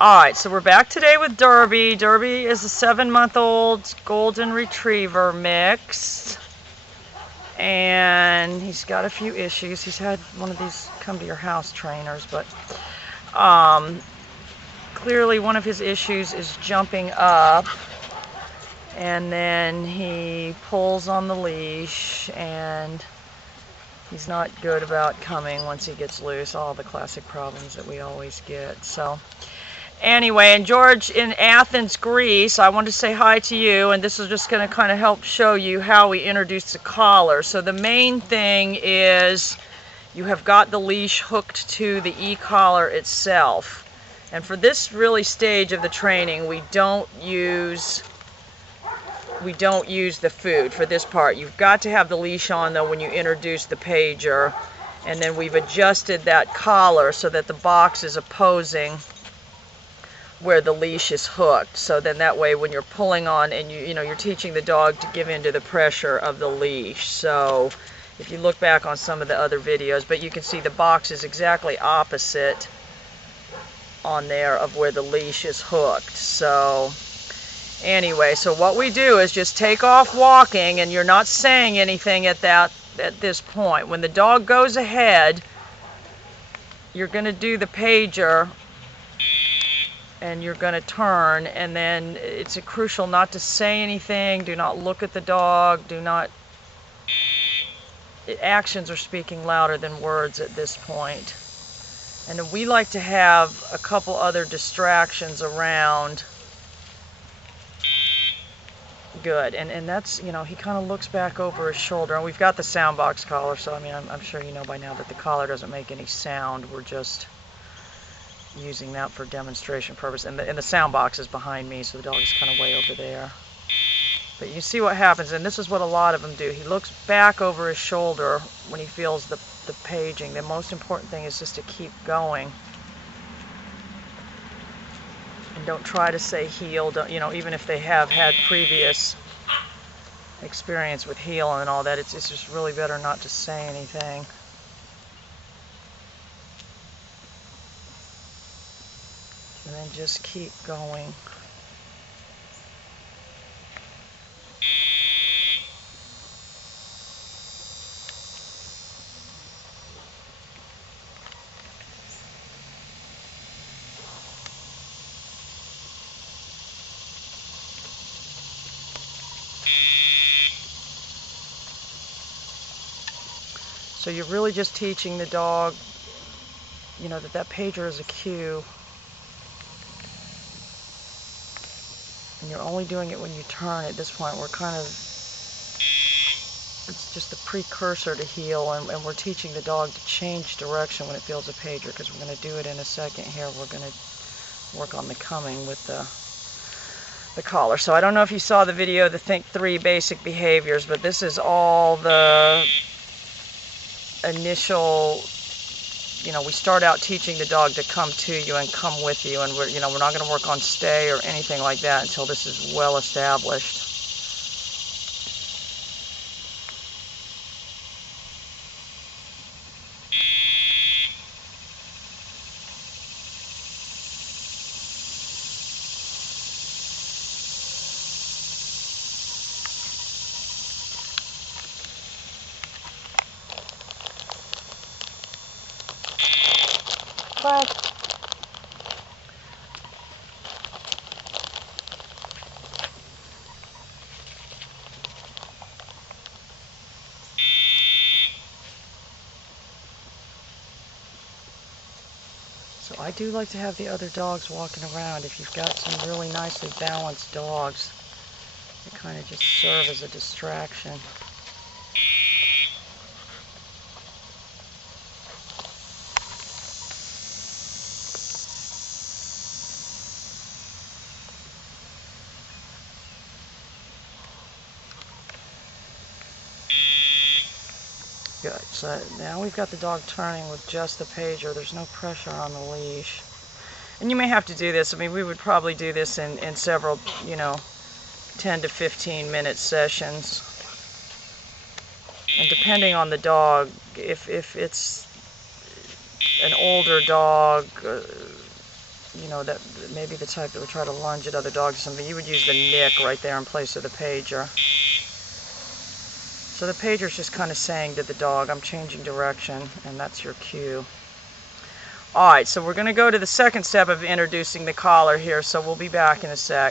Alright, so we're back today with Derby. Derby is a 7-month-old golden retriever mix. And he's got a few issues. He's had one of these come to your house trainers, but clearly one of his issues is jumping up. And then he pulls on the leash, and he's not good about coming once he gets loose. All the classic problems that we always get. So anyway, and George in Athens, Greece, I want to say hi to you, and this is just going to kind of help show you how we introduce the collar. So the main thing is you have got the leash hooked to the e-collar itself. And for this really stage of the training, we don't use the food for this part. You've got to have the leash on though when you introduce the pager, and then we've adjusted that collar so that the box is opposing where the leash is hooked. So then that way when you're pulling on and you're teaching the dog to give in to the pressure of the leash. So if you look back on some of the other videos, but you can see the box is exactly opposite on there of where the leash is hooked. So anyway, so what we do is just take off walking, and you're not saying anything at this point. When the dog goes ahead, you're going to do the pager and you're going to turn, and then it's crucial not to say anything. Do not look at the dog. Actions are speaking louder than words at this point. And then we like to have a couple other distractions around. Good. And that's, he kind of looks back over his shoulder. And we've got the sound box collar, so I mean, I'm sure you know by now that the collar doesn't make any sound. We're just using that for demonstration purpose. And the sound box is behind me, so the dog is kind of way over there. But you see what happens, and this is what a lot of them do. He looks back over his shoulder when he feels the paging. The most important thing is just to keep going. And don't try to say heel. Even if they have had previous experience with heel and all that, it's just really better not to say anything. And then just keep going. So you're really just teaching the dog, that pager is a cue. And you're only doing it when you turn. At this point, it's just the precursor to heel, and we're teaching the dog to change direction when it feels a pager, because we're going to do it in a second here. We're going to work on the coming with the collar. So I don't know if you saw the video, the Think 3 basic behaviors, but this is all the initial, we start out teaching the dog to come to you and come with you, and we're not going to work on stay or anything like that until this is well established. But so I do like to have the other dogs walking around. If you've got some really nicely balanced dogs, they kind of just serve as a distraction. Good. So now we've got the dog turning with just the pager. There's no pressure on the leash. And you may have to do this. I mean, we would probably do this in several, 10 to 15 minute sessions. And depending on the dog, if it's an older dog, you know, that maybe the type that would try to lunge at other dogs or something, you would use the nick right there in place of the pager. So the pager's just kind of saying to the dog, I'm changing direction, and that's your cue. Alright, so we're going to go to the second step of introducing the collar here, so we'll be back in a sec.